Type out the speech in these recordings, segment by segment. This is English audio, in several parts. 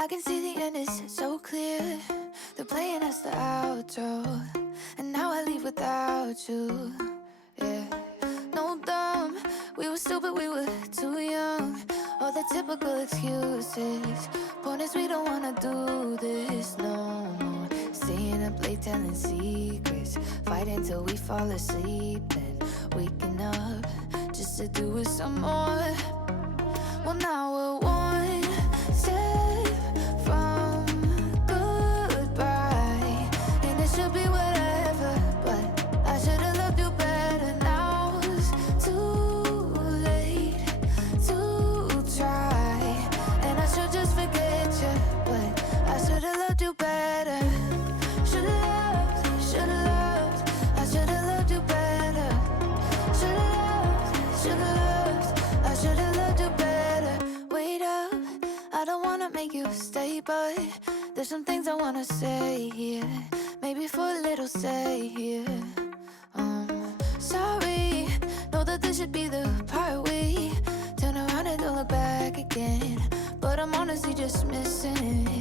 I can see the end is so clear. They're playing us the outro, and now I leave without you. Yeah, no dumb, we were stupid, we were too young. All the typical excuses. Point is we don't wanna do this no more. Staying up late telling secrets, fighting till we fall asleep, then waking up just to do it some more. Well, now we're one step from goodbye, and it should be whatever, but I should've loved you better. Now it's too late to try, and I should just forget you, but I should've loved you better. Should've loved, I should've loved you better. Should've loved, I should've loved you better. Wait up, I don't wanna make you stay, but there's some things I wanna say here. Maybe for a little stay here. Sorry, know that this should be the part we turn around and don't look back again, but I'm honestly just missing it.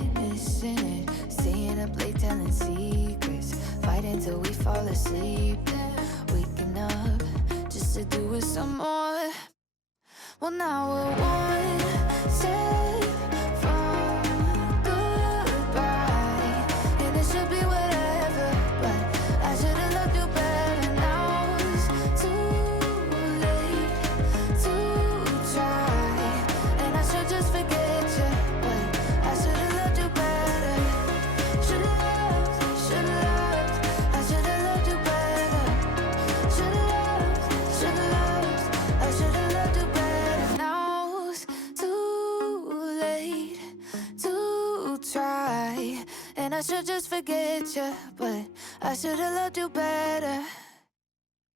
Staying up late telling secrets, fighting till we fall asleep, then waking up just to do it some more. Well, now we're one step from goodbye, and it should be whatever, but I should've loved you better. Now it's too late to try, and I should just forget you, but I should've loved you better. Should've loved, I should've loved you better. Should've loved, I should've loved you better. Now it's too late to try, and I should just forget you, but I should've loved you better.